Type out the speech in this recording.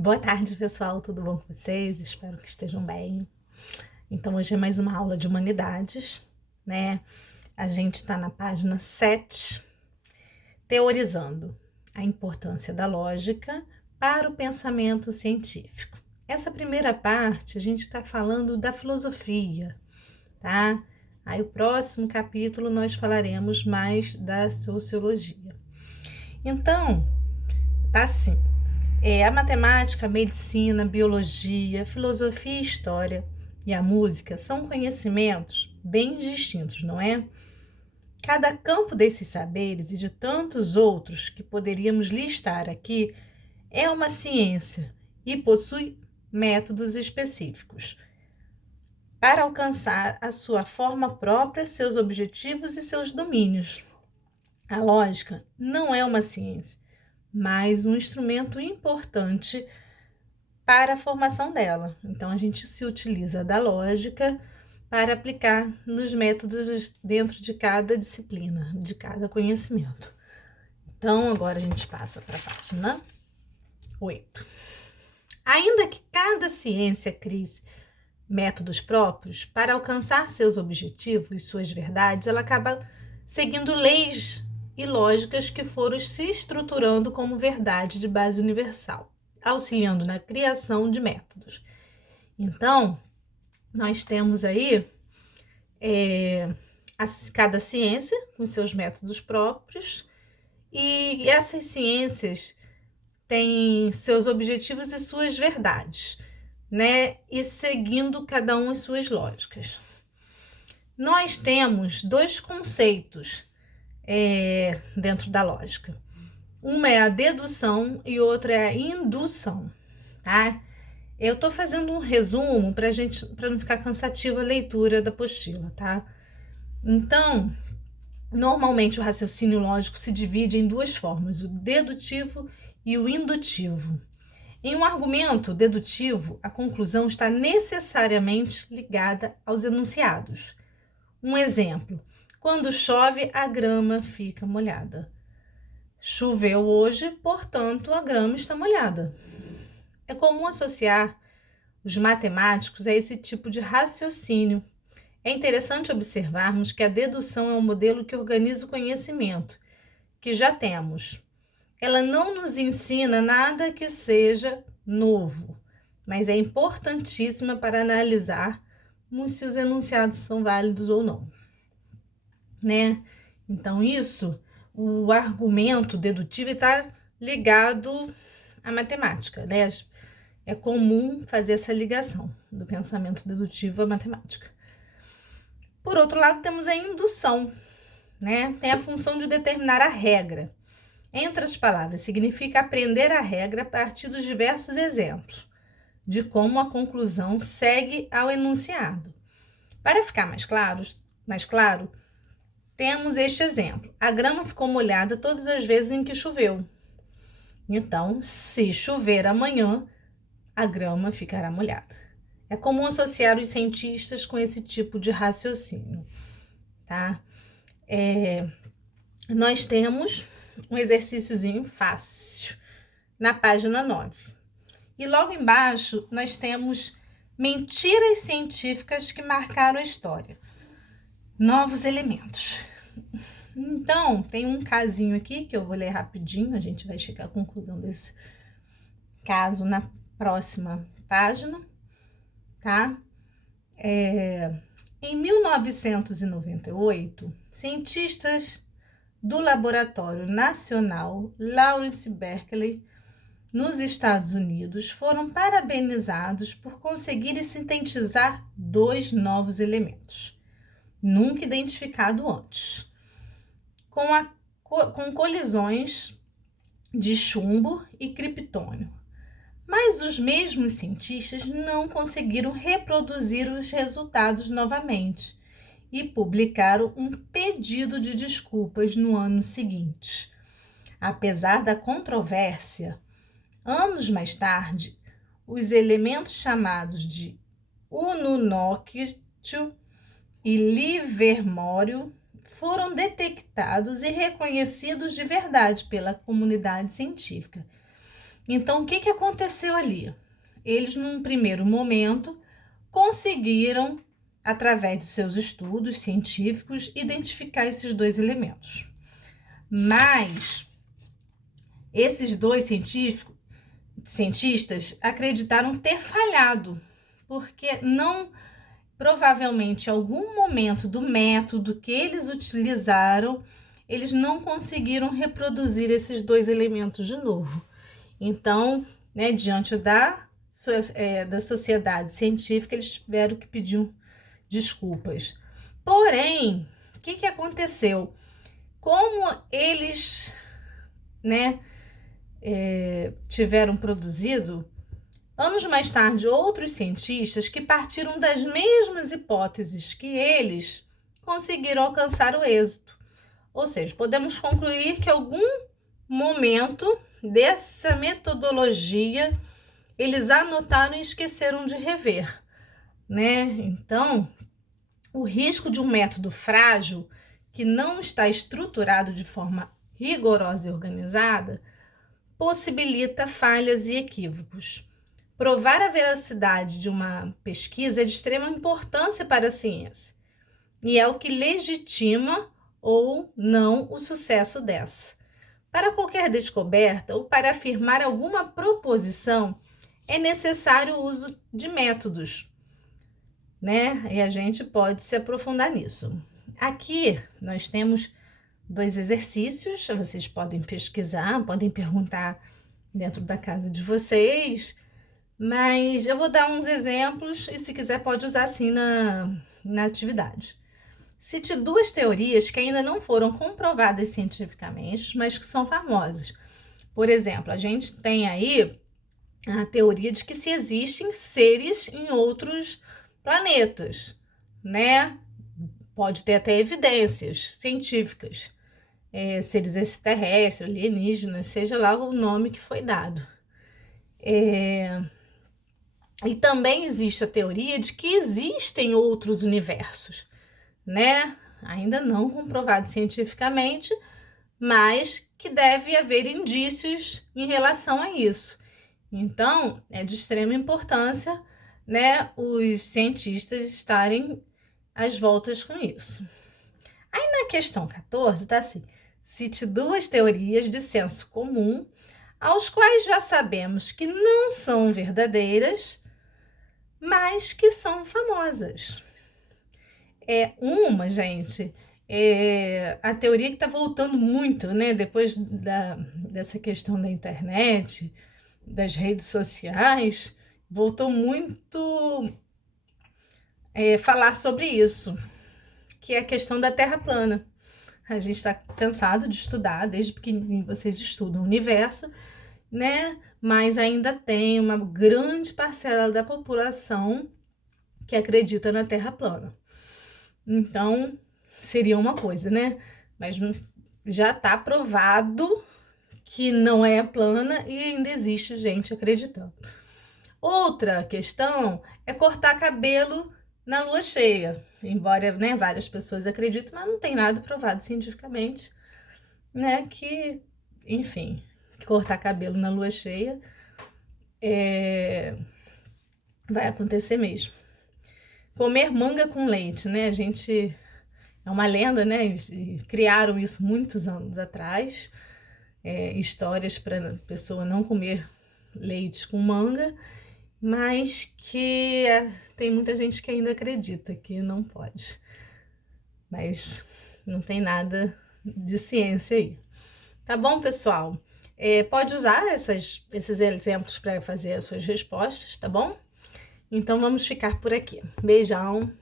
Boa tarde, pessoal, tudo bom com vocês? Espero que estejam bem. Então, hoje é mais uma aula de humanidades, né? A gente está na página 7, teorizando a importância da lógica para o pensamento científico. Essa primeira parte, a gente está falando da filosofia, tá? Aí, o próximo capítulo, nós falaremos mais da sociologia. Então, tá assim. A matemática, a medicina, a biologia, a filosofia e história e a música são conhecimentos bem distintos, não é? Cada campo desses saberes e de tantos outros que poderíamos listar aqui é uma ciência e possui métodos específicos para alcançar a sua forma própria, seus objetivos e seus domínios. A lógica não é uma ciência, mas um instrumento importante para a formação dela. Então, a gente se utiliza da lógica para aplicar nos métodos dentro de cada disciplina, de cada conhecimento. Então, agora a gente passa para a página 8. Ainda que cada ciência crie métodos próprios para alcançar seus objetivos e suas verdades, ela acaba seguindo leis e lógicas que foram se estruturando como verdade de base universal, auxiliando na criação de métodos. Então, nós temos aí cada ciência com seus métodos próprios, e essas ciências têm seus objetivos e suas verdades, né? E seguindo cada um as suas lógicas. Nós temos dois conceitos dentro da lógica. Uma é a dedução e outra é a indução, tá? Eu estou fazendo um resumo para não ficar cansativa a leitura da apostila, tá? Então, normalmente o raciocínio lógico se divide em duas formas, o dedutivo e o indutivo. Em um argumento dedutivo, a conclusão está necessariamente ligada aos enunciados. Um exemplo: quando chove, a grama fica molhada. Choveu hoje, portanto, a grama está molhada. É comum associar os matemáticos a esse tipo de raciocínio. É interessante observarmos que a dedução é um modelo que organiza o conhecimento que já temos. Ela não nos ensina nada que seja novo, mas é importantíssima para analisar se os enunciados são válidos ou não, né? Então, o argumento dedutivo está ligado à matemática, né? É comum fazer essa ligação do pensamento dedutivo à matemática. Por outro lado, temos a indução, né? Tem a função de determinar a regra. Em outras palavras, significa aprender a regra a partir dos diversos exemplos de como a conclusão segue ao enunciado. Para ficar mais claro, temos este exemplo. A grama ficou molhada todas as vezes em que choveu. Então, se chover amanhã, a grama ficará molhada. É comum associar os cientistas com esse tipo de raciocínio, tá? Nós temos um exercíciozinho fácil na página 9. E logo embaixo nós temos mentiras científicas que marcaram a história. Novos elementos. Então, tem um casinho aqui que eu vou ler rapidinho, a gente vai chegar à conclusão desse caso na próxima página, tá? Em 1998, cientistas do Laboratório Nacional Lawrence Berkeley, nos Estados Unidos, foram parabenizados por conseguirem sintetizar dois novos elementos, nunca identificados antes, com colisões de chumbo e criptônio. Mas os mesmos cientistas não conseguiram reproduzir os resultados novamente e publicaram um pedido de desculpas no ano seguinte. Apesar da controvérsia, anos mais tarde, os elementos chamados de ununóquio e livermório foram detectados e reconhecidos de verdade pela comunidade científica. Então, o que que aconteceu ali? Eles, num primeiro momento, conseguiram, através de seus estudos científicos, identificar esses dois elementos. Mas esses dois cientistas acreditaram ter falhado, porque não, provavelmente, em algum momento do método que eles utilizaram, eles não conseguiram reproduzir esses dois elementos de novo. Então, né, diante da sociedade científica, eles tiveram que pedir desculpas. Porém, o que aconteceu? Como eles, né, tiveram produzido, anos mais tarde, outros cientistas que partiram das mesmas hipóteses que eles conseguiram alcançar o êxito. Ou seja, podemos concluir que algum momento dessa metodologia eles anotaram e esqueceram de rever, né? Então, o risco de um método frágil que não está estruturado de forma rigorosa e organizada possibilita falhas e equívocos. Provar a veracidade de uma pesquisa é de extrema importância para a ciência e é o que legitima ou não o sucesso dessa. Para qualquer descoberta ou para afirmar alguma proposição, é necessário o uso de métodos, né? E a gente pode se aprofundar nisso. Aqui nós temos 2 exercícios, vocês podem pesquisar, podem perguntar dentro da casa de vocês, mas eu vou dar uns exemplos e, se quiser, pode usar assim na atividade. Cite 2 teorias que ainda não foram comprovadas cientificamente, mas que são famosas. Por exemplo, a gente tem aí a teoria de que se existem seres em outros planetas, né? Pode ter até evidências científicas, seres extraterrestres, alienígenas, seja lá o nome que foi dado. E também existe a teoria de que existem outros universos, né? Ainda não comprovado cientificamente, mas que deve haver indícios em relação a isso. Então, é de extrema importância, né, os cientistas estarem às voltas com isso. Aí na questão 14 está assim: cite 2 teorias de senso comum, aos quais já sabemos que não são verdadeiras, mas que são famosas. Gente, a teoria que está voltando muito, né, depois dessa questão da internet, das redes sociais, voltou muito falar sobre isso, que é a questão da Terra plana. A gente está cansado de estudar, desde pequenininho vocês estudam o universo, né? Mas ainda tem uma grande parcela da população que acredita na Terra plana. Então, seria uma coisa, né? Mas já está provado que não é plana e ainda existe gente acreditando. Outra questão é cortar cabelo na lua cheia. Embora, né, várias pessoas acreditem, mas não tem nada provado cientificamente, né, que, enfim, cortar cabelo na lua cheia vai acontecer mesmo. Comer manga com leite, né, é uma lenda, né, criaram isso muitos anos atrás, histórias para a pessoa não comer leite com manga, mas que tem muita gente que ainda acredita que não pode. Mas não tem nada de ciência aí. Tá bom, pessoal? Pode usar esses exemplos para fazer as suas respostas, tá bom? Então vamos ficar por aqui. Beijão!